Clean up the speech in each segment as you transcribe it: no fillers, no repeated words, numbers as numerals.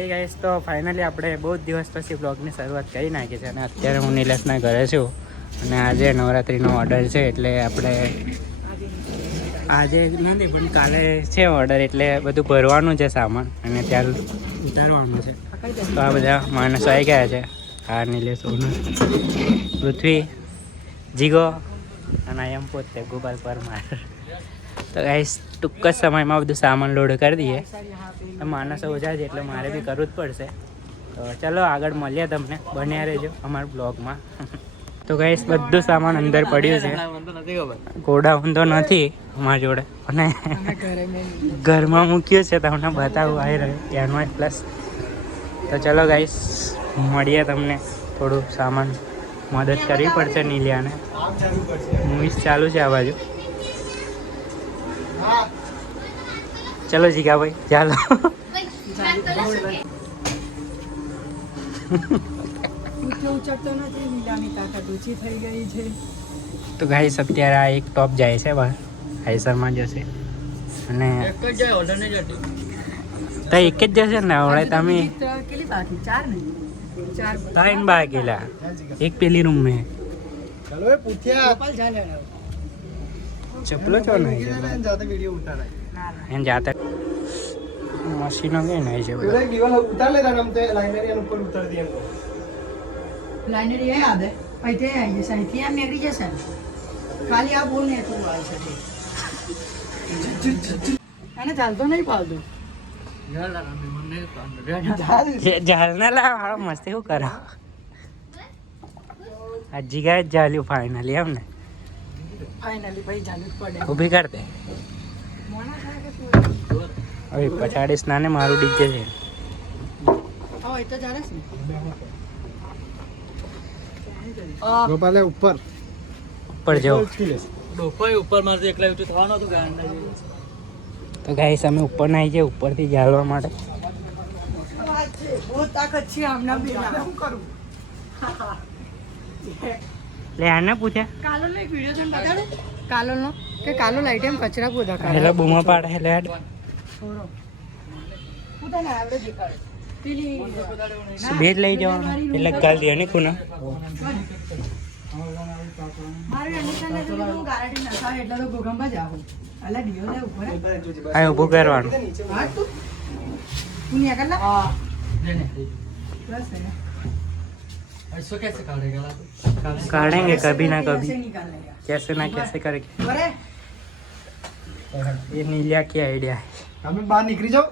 એ guys તો finally આપણે બહુ જ દિવસ પછી બ્લોગની શરૂઆત કરી નાખી છે અને અત્યારે હું નિલેશના ઘરે છું અને આજે નવરાત્રિનો ઓર્ડર છે એટલે આપણે આજે નથી પણ કાલે છે ઓર્ડર એટલે બધું ભરવાનું છે સામાન અને ત્યારે ઉતારવાનું છે. તો આ બધા માણસો આવી ગયા છે. આ નિલેશ ઓનર, પૃથ્વી, જીગો અને એમ પોતે ગોપાલ પરમાર. તો ગાઈસ ટૂંક જ સમયમાં બધું સામાન લોડ કરી દઈએ. માણસો ઓછા છે એટલે મારે બી કરવું જ પડશે. તો ચલો આગળ મળીએ, તમને બન્યા રહેજો અમારા બ્લોગમાં. તો ગાઈસ બધું સામાન અંદર પડ્યું છે. ગોડાઉન તો નથી અમારી જોડે અને ઘરમાં મૂક્યું છે, તમને બતાવું આવી રહ્યું એનો પ્લસ. તો ચલો ગાઈસ મળીએ તમને. થોડું સામાન મદદ કરવી પડશે નીલિયાને. મૂવીઝ ચાલુ છે આ બાજુ. ચલો જીગાભાઈ ચાલો. તો ગાઈસ અત્યારે આ એક ટોપ જાય છે બહાર, આઈસરમાં જશે અને તો એક જ જશે ને હવે તમે 3 બાકી એક પેલી રૂમ में चप्पलो चो नहीं जाते वीडियो उतार हैं जाते मशीन गए नहीं है पूरा दीवार उतार लेता हम तो लाइनर या ऊपर उतार दिया लाइनर ये याद है ऐसे है ये सही थी हम नेगरी जैसा खाली आप बोलने तू आ सके मैंने चाल तो नहीं पाल दो झालना ला हां मस्ती हो करा अज्जी का जाल्यू फाइनली हमने फाइनली भाई जाल्यू पड़े ઊભી કર દે. હવે પછાડી સ્નાને મારું ડીજે છે. હા એ તો જાણે છે. ગોપાલે ઉપર જાઓ. ડોફાઈ ઉપર મારથી એકલા ઊંચું થવાનું હતું ગાંડ. તો ગાઈસ અમે ઉપર ના આવી જાય ઉપરથી ઝાલવા માટે. બહુ તાકાત છે આમના બેના. શું કરું? લે આને પૂછે કાલોનો એક વિડિયો જોઈને બતાડે. કાલોનો કે કાલો લાઈટ એમ કચરા પોતા કરે. એટલે બૂમા પાડે એટલે હેડ છોરો પૂતા ના આવડે દેખાડે. પેલી બેટ લઈ જવાનું એટલે કાલ દે ને કોના મારે અંડરસ્ટેન્ડ નથી તો હું ગારંટી ના થાય એટલે તો ગોગંબા જાવ. અલા ડિયો લે ઉપર આ ઊભું કરવાનું. હા તું નિયા કર લા. હા લેને બસ है ऐसा कैसे काटेगा? काटेंगे कभी ना कभी, कैसे ना कैसे करेंगे. ये नीलिया की आइडिया है. हमें बाहर निकली जाओ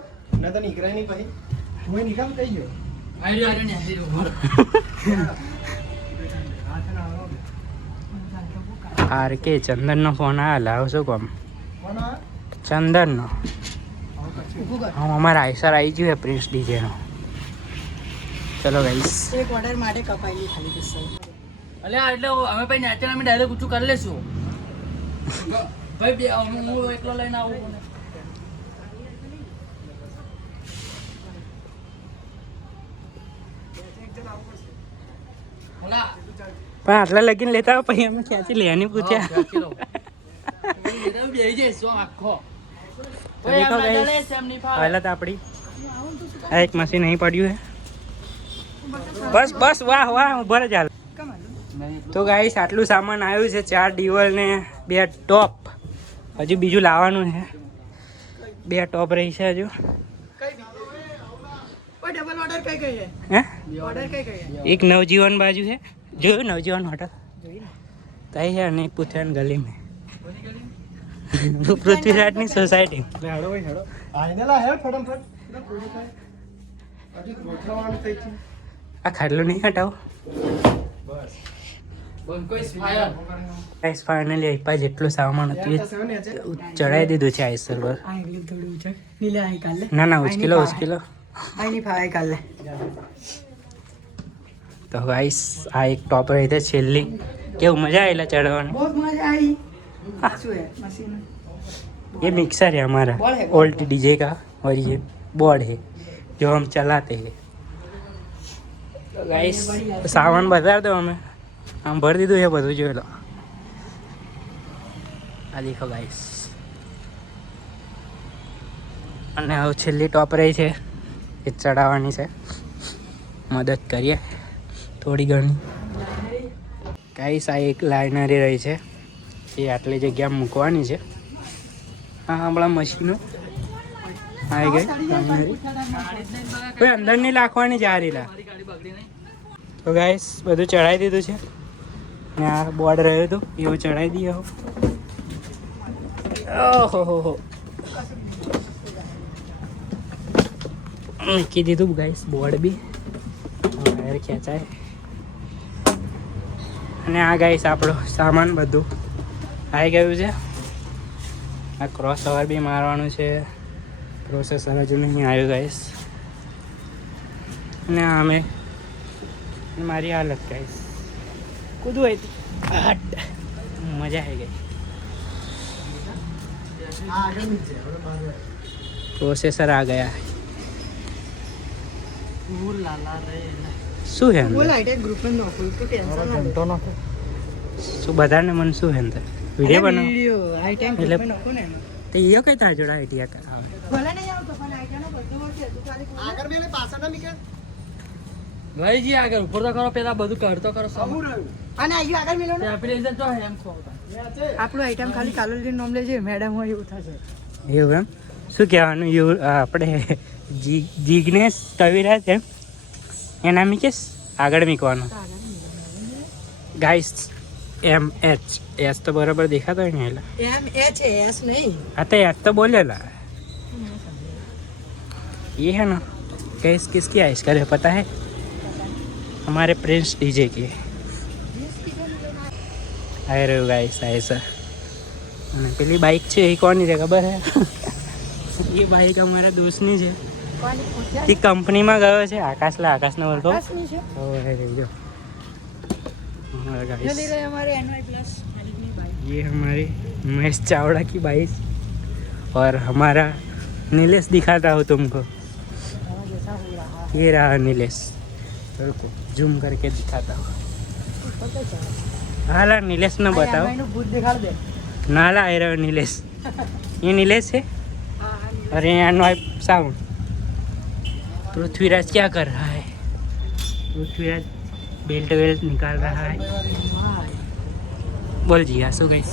ना तो निकला नहीं भाई तुम्हें निकल कहीं हो आइडिया नहीं आर के चंदन नो फोन आया लाव શું કામ कौन है ચંદન નો. હા અમારા આઈસર આવી ગયું है પ્રિન્સ ડીજે નો. ચલો ગાઈસ એક ઓર્ડર માટે કપાયેલી ખાલી કિસ્સો. અલ્યા એટલે અમે પછી નેચર અમે ડાયરેક્ટ ઊંચું કરી લેશું ભાઈ. બે હું એકલો લઈને આવું. પણ આટલા લગીને લેતા હોય પછી અમે ક્યાંથી લેવાની પૂછ્યા. પહેલા તો આપણી આ એક મશીન અહીં પડ્યું છે. બસ બસ વાહ વાહ ઉભા ચાલ. તો ગાઈસ આટલું સામાન આવ્યું છે. 4 ડીવલ ને 2 ટોપ. હજુ બીજું લાવવાનું છે. 2 ટોપ રહી છે હજુ. ડબલ ઓર્ડર કઈ કઈ હે ઓર્ડર કઈ કઈ એક નવજીવન બાજુ છે. જોયું નવજીવન હોટલ તઈ છે અને પુથાન ગલી में પૃથ્વીરાજની સોસાયટી. हेलो भाई हेलो आने ला है फटाफट इधर पूरी का अजी रोटला वाला થઈ છે. આ ખાટલું નહીં હટાવો. બસ બોલ કોઈ ફાયર ગાઈસ ફાઇનલી આઈપા જેટલું સામાન હતું એ ચડાવી દીધું છે આઈસર પર. આ એકલું થોડું છે નીલે આઈ કાલે ના ના ઉચકી લો આઈ ની ફાય કાલે. તો ગાઈસ આ એક ટોપ રહી છે છેલ્લી. કેવું મજા આવેલા ચડવાની? बहुत मजा आई. શું है मशीन ये मिक्सर है हमारा ओल्ड डीजे का और ये बोर्ड है जो हम चलाते हैं. तो गाइस सामान बता दो हमें हम भर दीधું છે બધું જોઈ લો. આ દેખો ગાઈસ અને હવે છેલ્લી ટોપ રહી છે એ ચડાવવાની છે, મદદ કરીએ થોડી ઘણી. ગાઈસ આ એક લાઇનરી રહી છે, એ આટલી જગ્યા મૂકવાની છે. હા હમણાં મશીનો આવી ગઈ લાઇનરી, કોઈ અંદર નહીં રાખવાની છે આ રીલા. તો ગાઈસ બધું ચડાવી દીધું છે, ને આ બોર્ડ રહ્યું હતું એવું ચડાવી દઈએ. ઓહો મૂકી દીધું ગાઈસ બોર્ડ બી, વાયર ખેંચાય. અને આ ગાઈસ આપણો સામાન બધું આવી ગયું છે. આ ક્રોસ ઓવર બી મારવાનું છે, પ્રોસેસર હજુ નહીં આવ્યું ગાઈસ. અને અમે મારી હાલત ગાઈસ કૂદવું હોય મજા આવી ગઈ. પ્રોસેસર આ ગયા. શું છે શું બધાને મને શું છે અંદર વિડીયો બનાવો તો એ કઈ તાર જોડે આઈડિયા કરાવે. ભાઈજી આગળ ઉપર તો કરો, પેલા બધું કરતો કરો. અને અહીંયા આગળ મેલો ને એપ્લિકેશન તો એમ ખો આપણું આઈટમ ખાલી કાલોલી નામ લેજે, મેડમ હોય એવું થશે. એવું એમ શું કહેવાનું? આપણે જિગ્નેશ કવિરાજ એમ એના મીકેશ આગળ મૂકવાનું. ગાઈસ MH એસ તો બરાબર દેખાતો હોય ને એટલે MHS નહીં, હા તો એસ તો बोलेला ये है ना कैस किसकी आइस करे पता है? हमारे प्रिंस डीजे की आए रहे गाइस ऐसा. અને પેલી બાઇક છે એ કોની છે ખબર હે? એ બાઇક અમારા દોસ્તની છે, એ કંપનીમાં ગયો છે. આકાશને બોલતો આકાશની છે. ये ले रहे हैं हमारे NY प्लस ये हमारी महेश चावड़ा की बाइक और हमारा नीलेश दिखाता हूँ तुमको. ये रहा नीलेश, रुको जूम करके दिखाता हूँ. हाँ ला नीलेश ने बताओ भूत दिखा दे. ना ला रहा नीलेश, ये नीलेश है. और ये NY साउंड. पृथ्वीराज क्या कर रहा है? पृथ्वीराज बेल्ट वेल्ट निकाल रहा है. बोल जी हाँ શું કહીશ?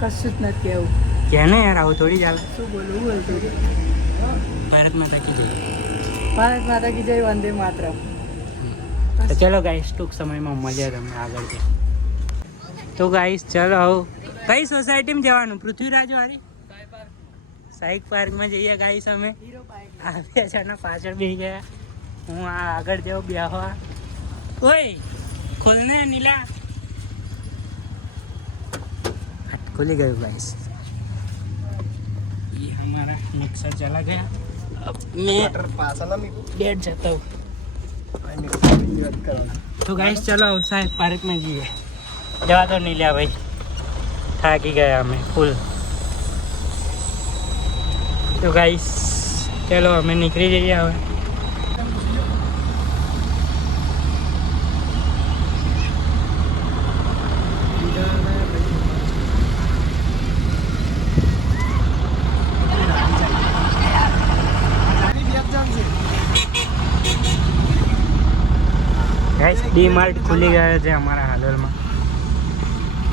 કશું જ નથી કેવું. क्या ને યાર આવું થોડી ચાલે. શું બોલવું બોલતું. ભારત માતા કી જય. ભારત માતા કી જય, વંદે માતરમ. તો ચલો ગાઈસ ટૂંક સમયમાં મળીએ તમને આગળ. તો ગાઈસ ચલો કઈ સોસાયટીમાં જવાનું? પૃથ્વીરાજ વાળી સાઈક પાર્કમાં જઈએ ગાઈસ. અમે આવ્યા છે ને પાછળ બેસી ગયા. હું આ આગળ જાઉં બેહવા. ઓય ખોલને નીલા. खुली गई गाइस. ये हमारा मिक्सर चला गया. अब मैं बैठ जाता हूँ. तो गाइस चलो साइड पार्क में जाइए. जवा तो नहीं लिया भाई, થાકી ગયા અમે ફૂલ. તો ગાઈસ ચલો અમે નીકળી જઈએ હવે. गाइस डी मार्ट खुली गया है हमारा हालोलમાં.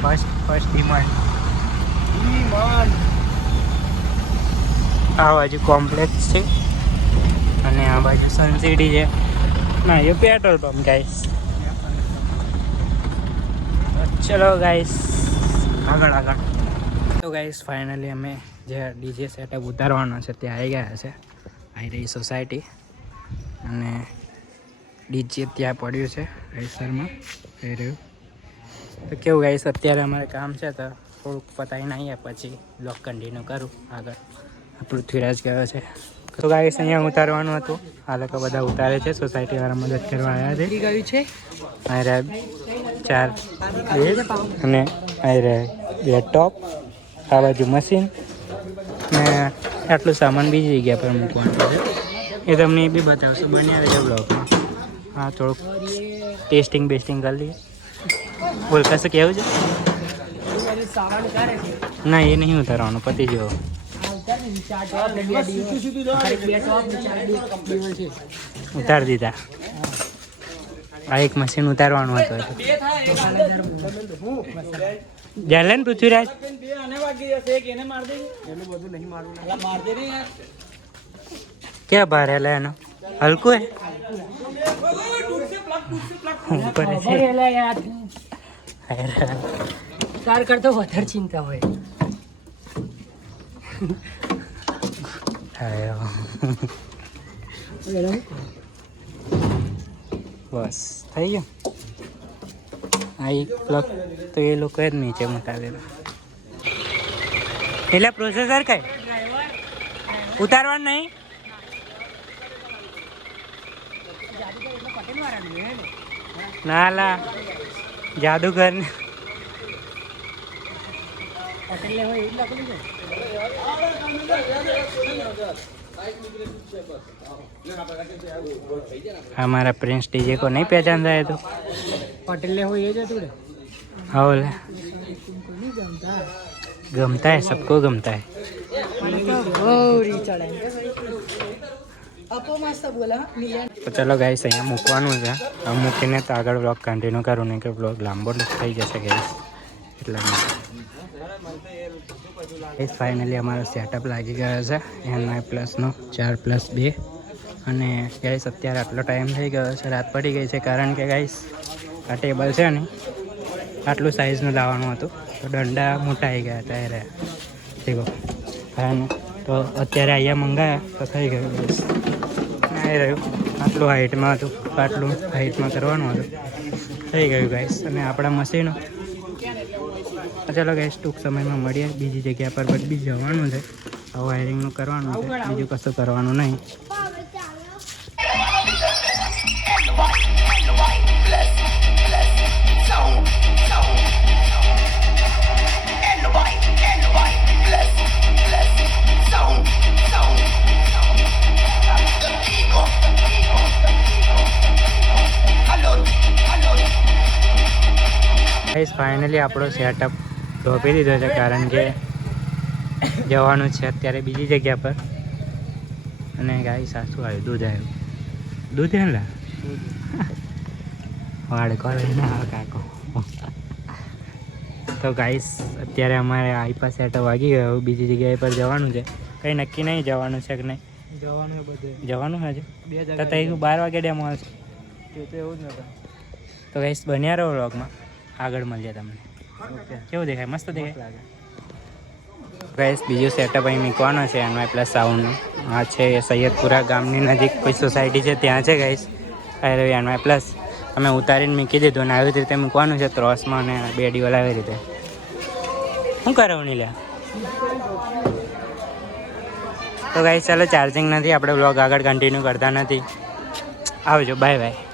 First D Mart. આ બાજુ કોમ્પ્લેક્સ છે અને આ બાજુ સન સિટી છે. ના એ પેટ્રોલ પંપ ગાઈસ. ચલો ગાઈસ આગળ. તો ગાઈસ ફાઇનલી અમે જે ડીજે સેટઅપ ઉતારવાનો છે ત્યાં આવી ગયા છે. આવી રહી સોસાયટી અને ડીજે ત્યાં પડ્યું છે રાઈસરમાં થઈ રહ્યું. તો કેવું ગાઈસ અત્યારે અમારે કામ છે તો થોડુંક પતાવીને આવીએ પછી બ્લોગ કન્ટિન્યુ કરું આગળ. પૃથ્વીરાજ ગયો છે. તો ગાઈસ અહીંયા ઉતારવાનું હતું. આ લોકો બધા ઉતારે છે, સોસાયટીવાળા મદદ કરવા આવ્યા છે. ગયું છે આ રહ્યા 4 બેગ અને આ રહ્યા 2 ટોપ. આ બાજુ મશીન ને આટલું સામાન બીજી જગ્યા પર મૂકવાનું છે. એ તમને એ બી બતાવશું. બની આવે છે બ્લોગમાં. હા થોડુંક ટેસ્ટિંગ બેસ્ટિંગ કરી લઈએ. બોલ કશું કેવું છે? ના એ નહીં ઉતારવાનું, પતી જેવો. ઉતાર દીધા. આ એક મશીન ઉતારવાનું હતું. જાલે ને પૃથ્વીરાજ ક્યાં ભારેલા એનો હલકું હે ઉપર છે કાર કરતો વધારે ચિંતા હોય. બસ થઈ ગયું. આ એક પ્લગ તો એ લોકોએ જ નીચે મૂકાવેલો. એટલે પ્રોસેસર કઈ ઉતારવાનું નહીં. ના લા જાદુગર ને हमारा प्रिंस डीजे को नहीं पहचान रहा है तो પટેલ ને હોય એ જ હતું ને. हाँ बोले गमता है सबको गमता है. તો ચલો ગાઈસ અહીંયા મૂકવાનું છે. હવે મૂકીને તો આગળ બ્લોગ કન્ટિન્યુ કરું નહીં કે બ્લોગ લાંબો થઈ જશે ગાઈસ. એટલા માટે ફાઇનલી અમારો સેટઅપ લાગી ગયો છે NY+નો 4+2. અને ગાઈસ અત્યારે આટલો ટાઈમ થઈ ગયો છે, રાત પડી ગઈ છે, કારણ કે ગાઈસ આ ટેબલ છે ને આટલું સાઇઝનું લાવવાનું હતું તો દંડા મોટા આવી ગયા હતા. એ રહ્યા દેખો. અને તો અત્યારે અહીંયા મંગાયા તો થઈ ગયું ગાઈસ. આવી રહ્યું આટલું હાઇટમાં હતું, આટલું હાઇટમાં કરવાનું હતું, થઈ ગયું ગાઈસ. અને આપણા મશીનો ચલો ગાઈસ ટૂંક સમયમાં મળીએ. બીજી જગ્યા પર બી જવાનું છે. હવે વાયરિંગનું કરવાનું છે, બીજું કશું કરવાનું નહીં. ગાઈસ ફાઇનલી આપણો સેટઅપ ઢોપી દીધો છે, કારણ કે જવાનું છે અત્યારે બીજી જગ્યા પર. અને ગાઈસ આ શું આવ્યું? દૂધ આવ્યું. દૂધ હે લા વાડ કોલેજના હા કાકો. તો ગાઈસ અત્યારે અમારે આઈપા સેટઅપ વાગી ગયો. બીજી જગ્યાએ પર જવાનું છે. કંઈ નક્કી નહીં જવાનું છે કે નહીં જવાનું છે બધે. જવાનું હજુ 2 તો તઈ 12 વાગે ડેમો આવશે. તો એવું જ નતા. તો ગાઈસ બન્યા રહો વ્લોગમાં. આગળ મળીએ તમને. કેવું દેખાય? મસ્ત દેખાય. ગાઈસ બીજું સેટઅપ અહીં મૂકવાનો છે NY+ સાઉન્ડનું. આ છે સૈયદપુરા ગામની નજીક કોઈ સોસાયટી છે ત્યાં છે ગાઈસ. આ રહ્યું NY+. અમે ઉતારીને મૂકી દીધું અને આવી રીતે મૂકવાનું છે ત્રોસમાં અને 2 ડીવલ આવી રીતે. શું કરવું નહીં લ્યા? તો ગાઈસ ચાલો ચાર્જિંગ નથી, આપણે બ્લોગ આગળ કન્ટિન્યુ કરતા નથી. આવજો, બાય બાય.